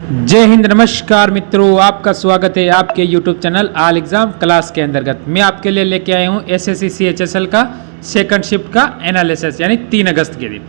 जय हिंद, नमस्कार मित्रों, आपका स्वागत है आपके YouTube channel all exam class के अंतर्गत। मैं आपके लिए लेके आया हूँ SSC CHSL का सेकंड शिफ्ट का एनालिसिस, यानी 3 अगस्त के दिन।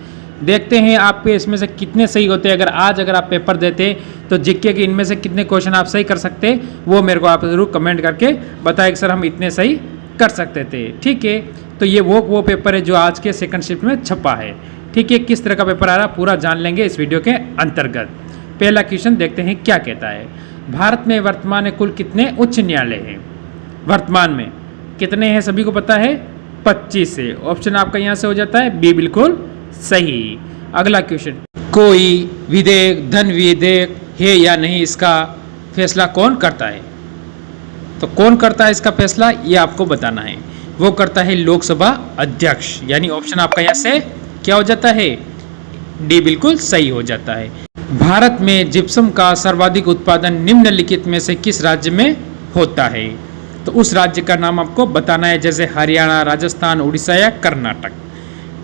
देखते हैं आपके इसमें से कितने सही होते हैं। अगर आप पेपर देते तो जीके के इनमें से कितने क्वेश्चन आप सही कर सकते, वो मेरे को आप जरूर कमेंट करके बताएं कि सर हम इतने सही कर सकते थे। ठीक है, तो ये वो पेपर है जो आज के सेकंड शिफ्ट में छपा है। ठीक है, किस तरह का पेपर आ रहा पूरा जान लेंगे इस वीडियो के अंतर्गत। पहला क्वेश्चन देखते हैं क्या कहता है। भारत में वर्तमान में कुल कितने उच्च न्यायालय हैं? वर्तमान में कितने हैं सभी को पता है? 25 से। ऑप्शन आपका यहाँ से हो जाता है बी, बिल्कुल सही। अगला क्वेश्चन, कोई विधेयक धन विधेयक है या नहीं, इसका फैसला कौन करता है? तो कौन करता है इसका फैसला, ये आपको बताना है। वो करता है लोकसभा अध्यक्ष, यानी ऑप्शन आपका यहाँ से क्या हो जाता है? डी, बिल्कुल सही हो जाता है। भारत में जिप्सम का सर्वाधिक उत्पादन निम्नलिखित में से किस राज्य में होता है? तो उस राज्य का नाम आपको बताना है, जैसे हरियाणा, राजस्थान, उड़ीसा या कर्नाटक।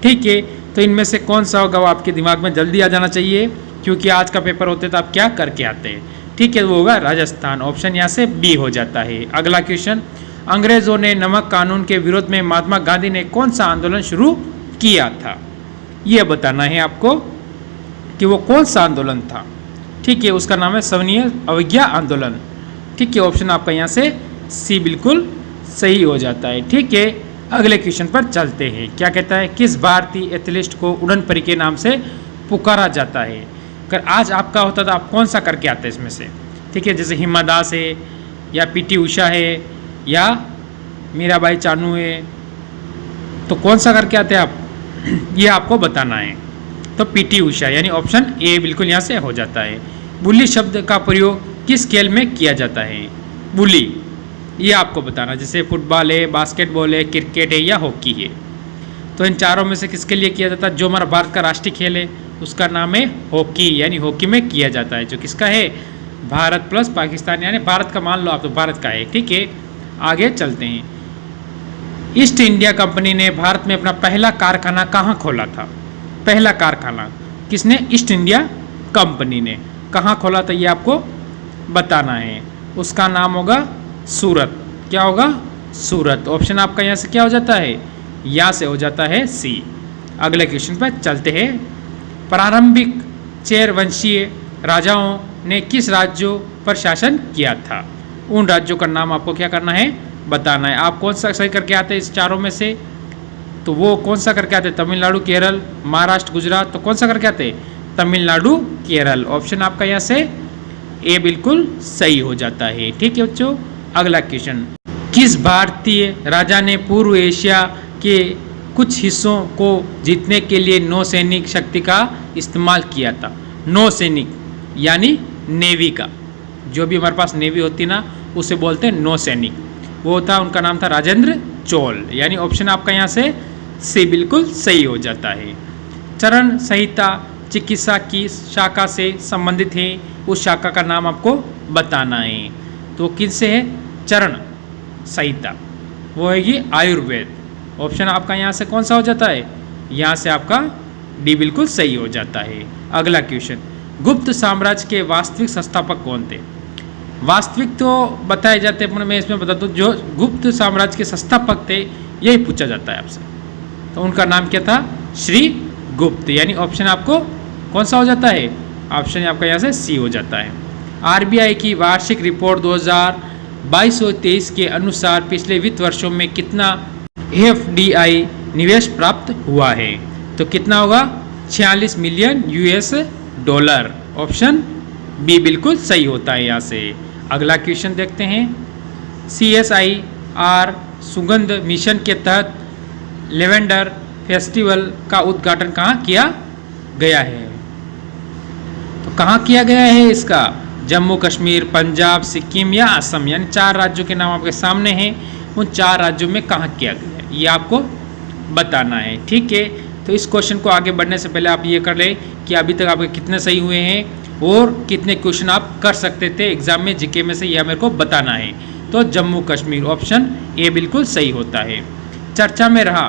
ठीक है, तो इनमें से कौन सा होगा वो आपके दिमाग में जल्दी आ जाना चाहिए, क्योंकि आज का पेपर होते तो आप क्या करके आते हैं। ठीक है, वो होगा राजस्थान। ऑप्शन यहाँ से बी हो जाता है। अगला क्वेश्चन, अंग्रेजों ने नमक कानून के विरोध में महात्मा गांधी ने कौन सा आंदोलन शुरू किया था? ये बताना है आपको कि वो कौन सा आंदोलन था। ठीक है, उसका नाम है सविनय अवज्ञा आंदोलन। ठीक है, ऑप्शन आपका यहाँ से सी बिल्कुल सही हो जाता है। ठीक है, अगले क्वेश्चन पर चलते हैं। क्या कहता है, किस भारतीय एथलीट को उड़न परी के नाम से पुकारा जाता है? अगर आज आपका होता तो आप कौन सा करके आते इसमें से? ठीक है, जैसे हिमा दास है, या पीटी उषा है, या मीराबाई चानू है, तो कौन सा करके आते आप? ये आपको बताना है। तो पीटी उषा, यानी ऑप्शन ए बिल्कुल यहाँ से हो जाता है। बुली शब्द का प्रयोग किस खेल में किया जाता है? बुली, ये आपको बताना, जैसे फुटबॉल है, बास्केटबॉल है, क्रिकेट है या हॉकी है। तो इन चारों में से किसके लिए किया जाता है? जो हमारा भारत का राष्ट्रीय खेल है उसका नाम है हॉकी, यानी हॉकी में किया जाता है। जो किसका है? भारत प्लस पाकिस्तान, यानी भारत का मान लो आप, तो भारत का है। ठीक है, आगे चलते हैं। ईस्ट इंडिया कंपनी ने भारत में अपना पहला कारखाना कहाँ खोला था? पहला कारखाना किसने? ईस्ट इंडिया कंपनी ने। कहाँ खोला था ये आपको बताना है। उसका नाम होगा सूरत। क्या होगा? सूरत। ऑप्शन आपका यहाँ से क्या हो जाता है? यहाँ से हो जाता है सी। अगले क्वेश्चन पर चलते हैं। प्रारंभिक चेर वंशीय राजाओं ने किस राज्यों पर शासन किया था? उन राज्यों का नाम आपको क्या करना है? बताना है। आप कौन सा सही करके आते हैं इस चारों में से? तो वो कौन सा करके आते? तमिलनाडु, केरल, महाराष्ट्र, गुजरात। तो कौन सा करके आते? तमिलनाडु, केरल। ऑप्शन आपका यहाँ से ए बिल्कुल सही हो जाता है। ठीक है बच्चों, अगला क्वेश्चन, किस भारतीय राजा ने पूर्व एशिया के कुछ हिस्सों को जीतने के लिए नौसैनिक शक्ति का इस्तेमाल किया था? नौसैनिक यानी नेवी का, जो भी हमारे पास नेवी होती ना उसे बोलते हैं नौसैनिक। वो था, उनका नाम था राजेंद्र चोल, यानी ऑप्शन आपका यहाँ से सी बिल्कुल सही हो जाता है। चरण संहिता चिकित्सा की शाखा से संबंधित है, उस शाखा का नाम आपको बताना है। तो किससे है? चरण संहिता, वो है ये आयुर्वेद। ऑप्शन आपका यहाँ से कौन सा हो जाता है? यहाँ से आपका डी बिल्कुल सही हो जाता है। अगला क्वेश्चन, गुप्त साम्राज्य के वास्तविक संस्थापक कौन थे? वास्तविक तो बताए जाते हैं, मैं इसमें बता दूँ, जो गुप्त साम्राज्य के संस्थापक थे यही पूछा जाता है आपसे। तो उनका नाम क्या था? श्री गुप्त, यानी ऑप्शन आपको कौन सा हो जाता है? ऑप्शन आपका यहाँ से सी हो जाता है। आरबीआई की वार्षिक रिपोर्ट 2022-23 के अनुसार पिछले वित्त वर्षों में कितना एफडीआई निवेश प्राप्त हुआ है? तो कितना होगा? 46 million US dollar. Option B बिल्कुल सही होता है यहाँ से। अगला क्वेश्चन देखते हैं। CSIR सुगंध मिशन के तहत लेवेंडर फेस्टिवल का उद्घाटन कहाँ किया गया है? तो कहाँ किया गया है इसका? जम्मू कश्मीर, पंजाब, सिक्किम या असम, यानी 4 राज्यों के नाम आपके सामने हैं। उन 4 राज्यों में कहाँ किया गया है ये आपको बताना है। ठीक है, तो इस क्वेश्चन को आगे बढ़ने से पहले आप ये कर लें कि अभी तक आपके कितने सही हुए हैं और कितने क्वेश्चन आप कर सकते थे एग्जाम में जीके में से, यह मेरे को बताना है। तो जम्मू कश्मीर, ऑप्शन ए बिल्कुल सही होता है। चर्चा में रहा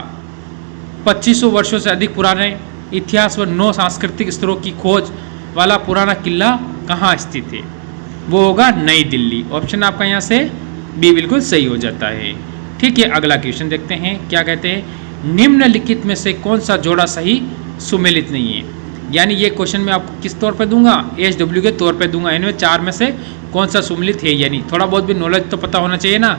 2500 वर्षों से अधिक पुराने इतिहास व 9 सांस्कृतिक स्तरों की खोज वाला पुराना किला कहाँ स्थित है? वो होगा नई दिल्ली। ऑप्शन आपका यहाँ से बी बिल्कुल सही हो जाता है। ठीक है, अगला क्वेश्चन देखते हैं क्या कहते हैं। निम्नलिखित में से कौन सा जोड़ा सही सुमेलित नहीं है? यानी ये क्वेश्चन मैं आपको किस तौर पे दूंगा? SW के तौर पे दूंगा। इनमें चार में से कौन सा सुमेलित है? यानी थोड़ा बहुत भी नॉलेज तो पता होना चाहिए ना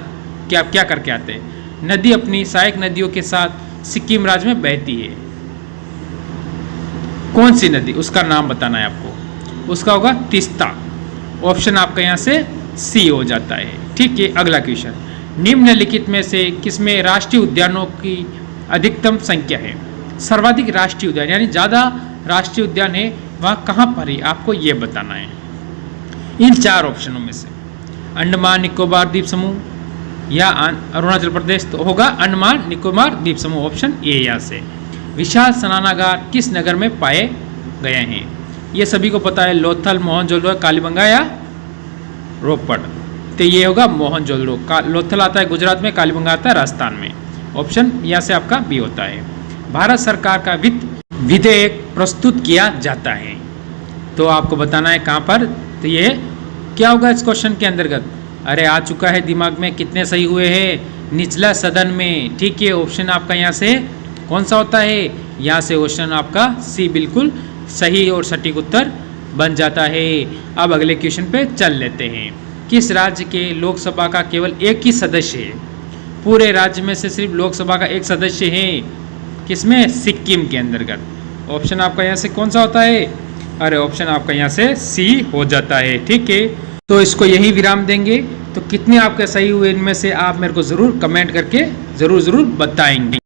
कि आप क्या करके आते हैं। नदी अपनी सहायक नदियों के साथ सिक्किम राज्य में बहती है। कौन सी नदी? उसका नाम बताना है आपको। उसका होगा तीस्ता। ऑप्शन आपका यहाँ से सी हो जाता है। ठीक है, अगला क्वेश्चन। निम्नलिखित में से किसमें राष्ट्रीय उद्यानों की अधिकतम संख्या है? सर्वाधिक राष्ट्रीय उद्यान यानी ज़्यादा राष्ट्रीय उद्यान है वहाँ कहाँ पर है? आपको ये बताना है इन चार ऑप्शनों में से। अंडमान निकोबार द्वीप समूह या अरुणाचल प्रदेश, तो होगा अंडमान निकोबार द्वीप समूह। ऑप्शन ए यहाँ से। विशाल स्नानागार किस नगर में पाए गए हैं? ये सभी को पता है, लोथल, मोहनजोदड़ो, कालीबंगा या रोपड़। तो ये होगा मोहनजोदड़ो। लोथल आता है गुजरात में, कालीबंगा आता है राजस्थान में। ऑप्शन यहाँ से आपका बी होता है। भारत सरकार का वित्त विधेयक प्रस्तुत किया जाता है, तो आपको बताना है कहाँ पर। तो ये क्या होगा इस क्वेश्चन के अंतर्गत? अरे आ चुका है दिमाग में, कितने सही हुए हैं? निचला सदन में। ठीक है, ऑप्शन आपका यहाँ से कौन सा होता है? यहाँ से ऑप्शन आपका सी बिल्कुल सही और सटीक उत्तर बन जाता है। अब अगले क्वेश्चन पे चल लेते हैं। किस राज्य के लोकसभा का केवल एक ही सदस्य है? पूरे राज्य में से सिर्फ लोकसभा का एक सदस्य है। किसमें? सिक्किम के अंतर्गत। ऑप्शन आपका यहाँ से कौन सा होता है? अरे ऑप्शन आपका यहाँ से सी हो जाता है। ठीक है, तो इसको यही विराम देंगे। तो कितने आपके सही हुए इनमें से आप मेरे को ज़रूर कमेंट करके ज़रूर बताएंगे।